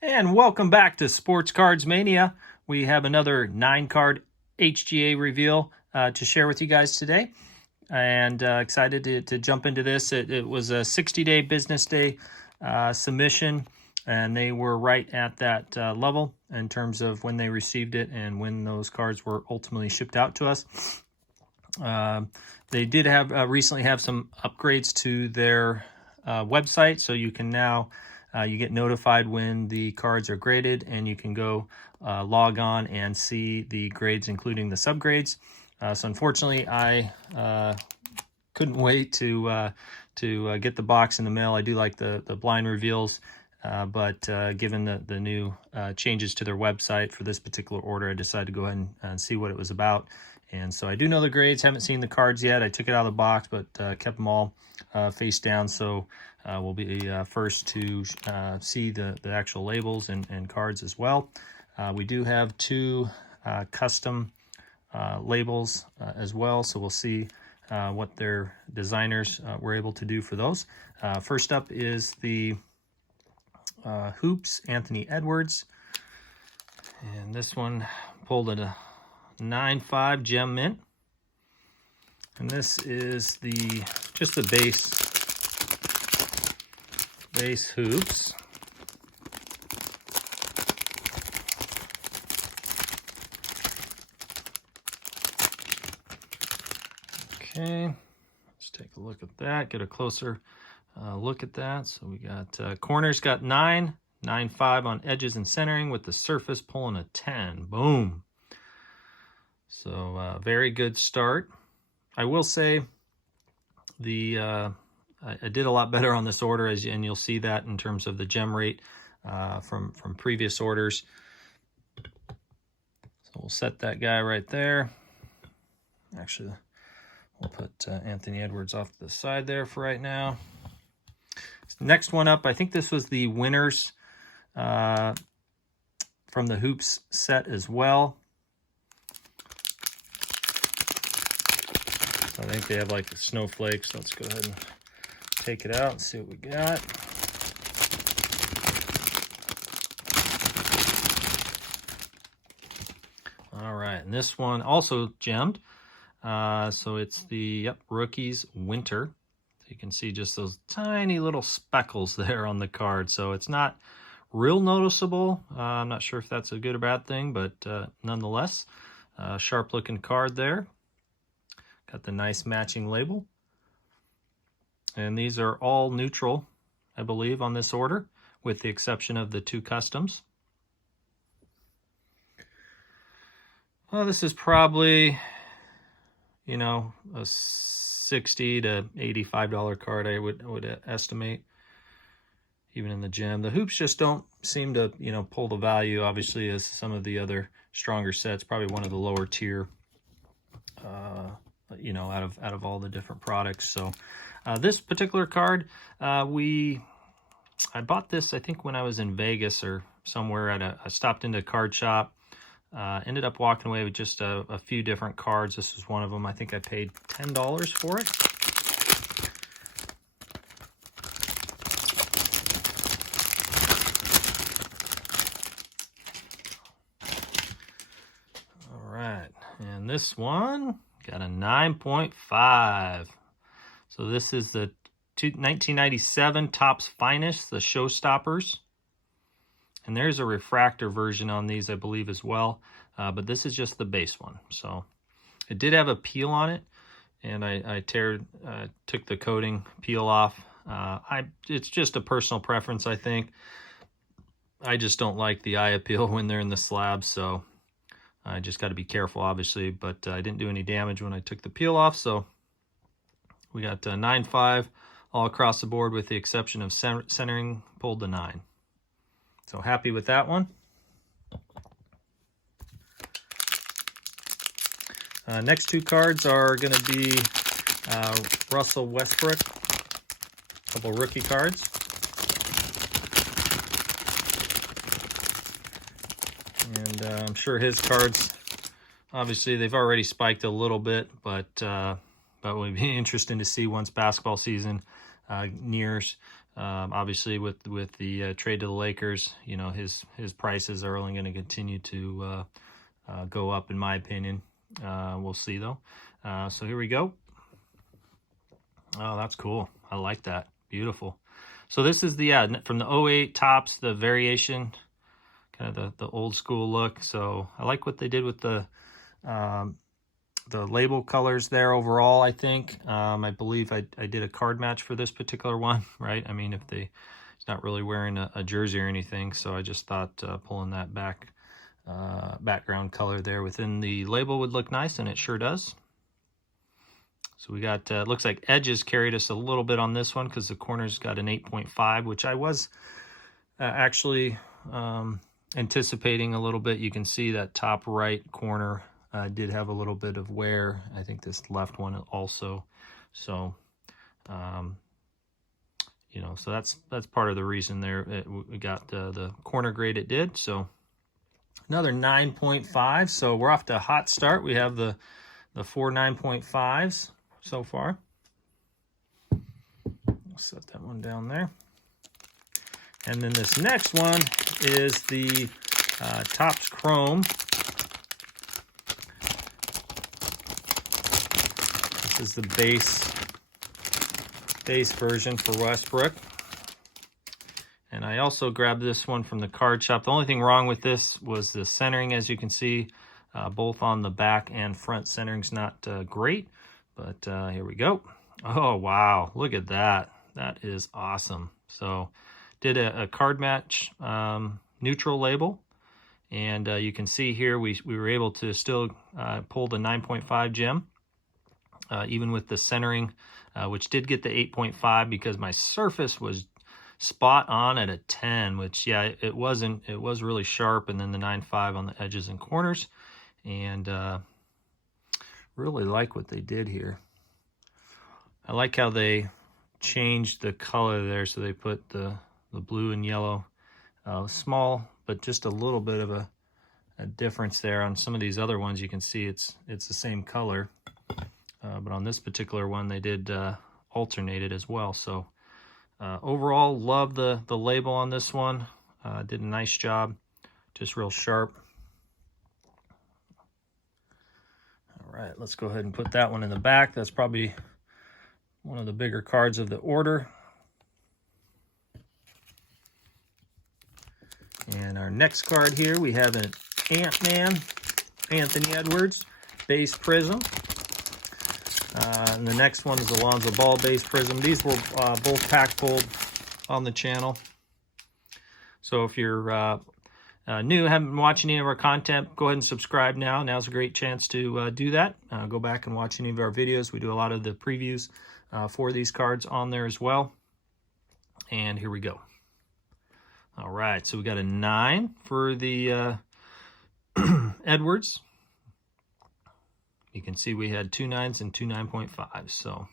And welcome back to Sports Cards Mania. We have another 9-card HGA reveal to share with you guys today. And excited to jump into this. It was a 60-day business day submission, and they were right at that level in terms of when they received it and when those cards were ultimately shipped out to us. They did have recently have some upgrades to their website, so you can now you get notified when the cards are graded, and you can go log on and see the grades, including the subgrades. So unfortunately, I couldn't wait to get the box in the mail. I do like the blind reveals, but given the new changes to their website for this particular order, I decided to go ahead and see what it was about. And so I do know the grades, haven't seen the cards yet. I took it out of the box, but kept them all face down. So we'll be first to see the actual labels and cards as well. We do have 2 custom labels as well. So we'll see what their designers were able to do for those. First up is the Hoops Anthony Edwards. And this one pulled at a 9.5 gem mint, and this is just the base hoops. Okay, let's take a look at that, get a closer look at that. So we got corners got 9, 9.5 on edges and centering, with the surface pulling a 10. Boom. So very good start. I will say I did a lot better on this order, and you'll see that in terms of the gem rate from previous orders. So we'll set that guy right there. Actually, we'll put Anthony Edwards off to the side there for right now. Next one up, I think this was the winners from the Hoops set as well. I think they have like the snowflakes. Let's go ahead and take it out and see what we got. All right, and this one also gemmed. So it's the Rookies Winter. So you can see just those tiny little speckles there on the card. So it's not real noticeable. I'm not sure if that's a good or bad thing, but nonetheless, sharp looking card there. Got the nice matching label. And these are all neutral, I believe, on this order, with the exception of the 2 customs. Well, this is probably, a $60 to $85 card, I would estimate, even in the gem. The hoops just don't seem to, pull the value, obviously, as some of the other stronger sets. Probably one of the lower tier out of all the different products. So this particular card, I bought this, I think, when I was in Vegas or somewhere I stopped into a card shop, ended up walking away with just a few different cards. This was one of them. I think I paid $10 for it. All right, and this one got a 9.5. So this is the 1997 Topps Finest, the Showstoppers. And there's a refractor version on these, I believe, as well. But this is just the base one. So it did have a peel on it, and I took the coating peel off. It's just a personal preference, I think. I just don't like the eye appeal when they're in the slab, so I just got to be careful, obviously, but I didn't do any damage when I took the peel off. So we got 9.5 all across the board, with the exception of centering, pulled the 9. So happy with that one. Next 2 cards are going to be Russell Westbrook, a couple rookie cards. And I'm sure his cards, obviously, they've already spiked a little bit, but it would be interesting to see once basketball season nears Obviously, with the trade to the Lakers, you know, his prices are only going to continue to go up, in my opinion. We'll see, though. So here we go. Oh, that's cool. I like that. Beautiful. So this is the from the 08 Topps, the variation, kind of the old school look. So I like what they did with the label colors there overall. I think I believe I did a card match for this particular one, right? I mean, he's not really wearing a jersey or anything, so I just thought pulling that background color there within the label would look nice, and it sure does. So we got, looks like edges carried us a little bit on this one because the corners got an 8.5, which I was actually anticipating a little bit. You can see that top right corner did have a little bit of wear. I think this left one also. So, you know, so that's part of the reason there. We got the corner grade it did. So another 9.5. So we're off to a hot start. We have the 4 9.5s. So far. I'll set that one down there. And then this next one is the Topps Chrome. This is the base version for Westbrook. And I also grabbed this one from the card shop. The only thing wrong with this was the centering, as you can see, both on the back and front centering's not great. But here we go. Oh, wow. Look at that. That is awesome. So did a card match neutral label. And you can see here we were able to still pull the 9.5 gem, even with the centering, which did get the 8.5 because my surface was spot on at a 10, which, yeah, it was really sharp. And then the 9.5 on the edges and corners. And really like what they did here. I like how they changed the color there. So they put the blue and yellow, small, but just a little bit of a difference there. On some of these other ones, you can see it's the same color. But on this particular one, they did alternate it as well. So overall, love the label on this one. Did a nice job, just real sharp. All right, let's go ahead and put that one in the back. That's probably one of the bigger cards of the order. And our next card here, we have an Ant-Man, Anthony Edwards, base Prism. And the next one is the Lonzo Ball base Prism. These were both pack pulled on the channel. So if you're new, haven't been watching any of our content, go ahead and subscribe now. Now's a great chance to do that. Go back and watch any of our videos. We do a lot of the previews for these cards on there as well. And here we go. All right, so we got a 9 for the Edwards. You can see we had 2 9s and 2 9.5s. So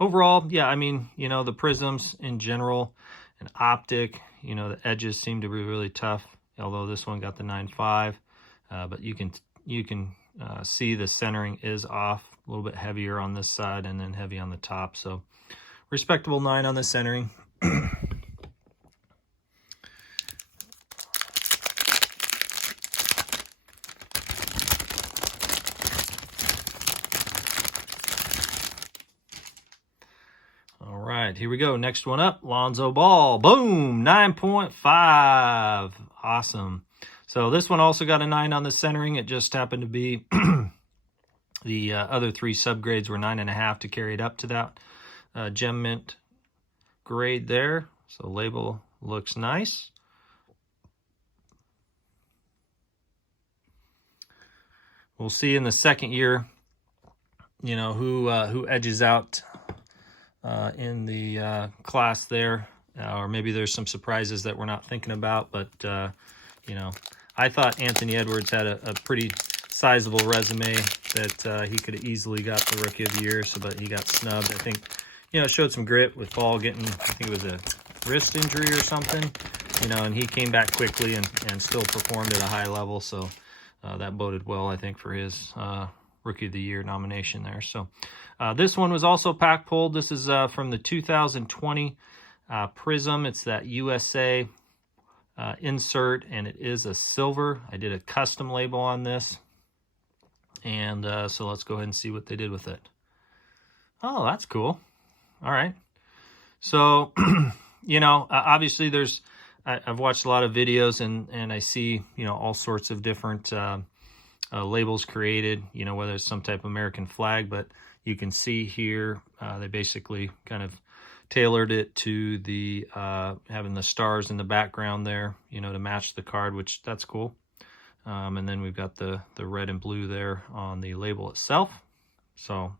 overall, yeah, I mean, you know, the Prisms in general and optic, you know, the edges seem to be really tough, although this one got the 9.5. But you can see the centering is off, a little bit heavier on this side and then heavy on the top. So respectable 9 on the centering. Here we go. Next one up, Lonzo Ball. Boom, 9.5. Awesome. So this one also got a 9 on the centering. It just happened to be the other 3 subgrades were 9.5 to carry it up to that gem mint grade there. So label looks nice. We'll see in the second year, you know, who edges out in the class there, or maybe there's some surprises that we're not thinking about. But you know, I thought Anthony Edwards had a pretty sizable resume that he could have easily got the Rookie of the Year, but he got snubbed. I think, you know, showed some grit with Ball getting, I think it was a wrist injury or something, you know, and he came back quickly and still performed at a high level. So that boded well, I think, for his Rookie of the Year nomination there. So this one was also pack pulled. This is from the 2020 Prism. It's that USA insert, and it is a silver. I did a custom label on this. And so let's go ahead and see what they did with it. Oh, that's cool. All right. So, you know, obviously I've watched a lot of videos and I see, you know, all sorts of different labels created, you know, whether it's some type of American flag, but you can see here, they basically kind of tailored it to the, having the stars in the background there, you know, to match the card, which that's cool. And then we've got the red and blue there on the label itself. So,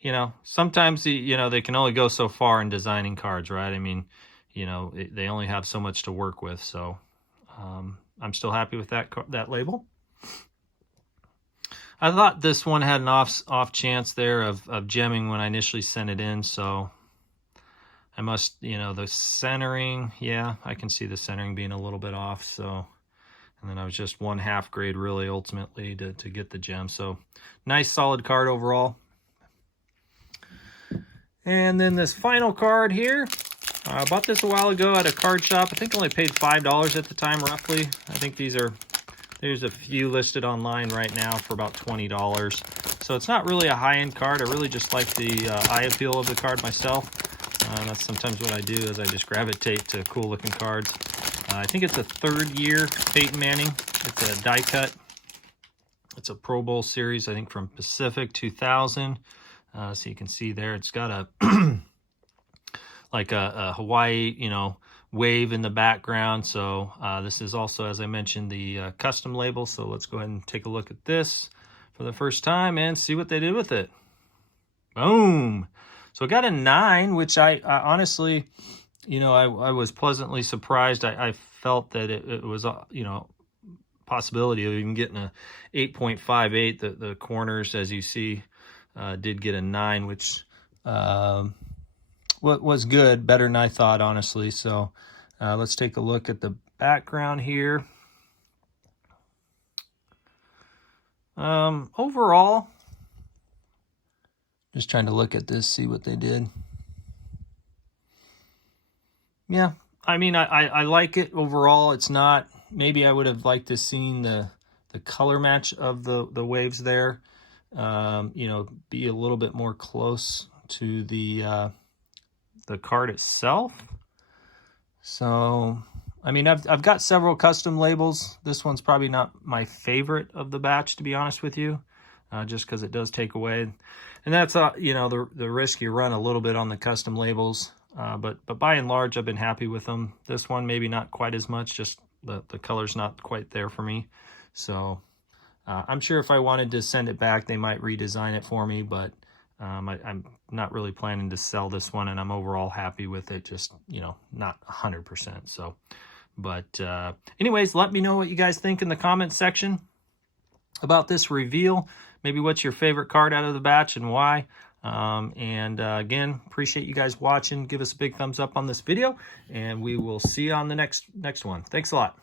you know, sometimes, you know, they can only go so far in designing cards, right? I mean, you know, they only have so much to work with. So I'm still happy with that label. I thought this one had an off chance there of gemming when I initially sent it in. So I must, you know, the centering, yeah, I can see the centering being a little bit off. So, and then I was just 1/2 grade really ultimately to get the gem. So nice solid card overall. And then this final card here, I bought this a while ago at a card shop. I think I only paid $5 at the time roughly. I think there's a few listed online right now for about $20. So it's not really a high-end card. I really just like the eye appeal of the card myself. That's sometimes what I do, is I just gravitate to cool looking cards. I think it's a 3rd year Peyton Manning. It's a die cut. It's a Pro Bowl series, I think from Pacific 2000. So you can see there, it's got a like a Hawaii, you know, wave in the background. So this is also, as I mentioned, the custom label. So let's go ahead and take a look at this for the first time and see what they did with it. Boom. So I got a 9, which I honestly, you know, I was pleasantly surprised. I felt that it was, you know, possibility of even getting a 8.58. The corners, as you see, did get a 9, which was good, better than I thought, honestly. So let's take a look at the background here. Overall, just trying to look at this, see what they did. Yeah, I mean, I like it overall. It's not, maybe I would have liked to seen the color match of the waves there, you know, be a little bit more close to the card itself. So, I mean, I've got several custom labels. This one's probably not my favorite of the batch, to be honest with you, just because it does take away. And that's, you know, the risk you run a little bit on the custom labels. But by and large, I've been happy with them. This one, maybe not quite as much, just the color's not quite there for me. So I'm sure if I wanted to send it back, they might redesign it for me, but I'm not really planning to sell this one, and I'm overall happy with it, just, you know, not 100%. So, but anyways, let me know what you guys think in the comments section about this reveal. Maybe what's your favorite card out of the batch and why. Again, appreciate you guys watching. Give us a big thumbs up on this video, and we will see you on the next one. Thanks a lot.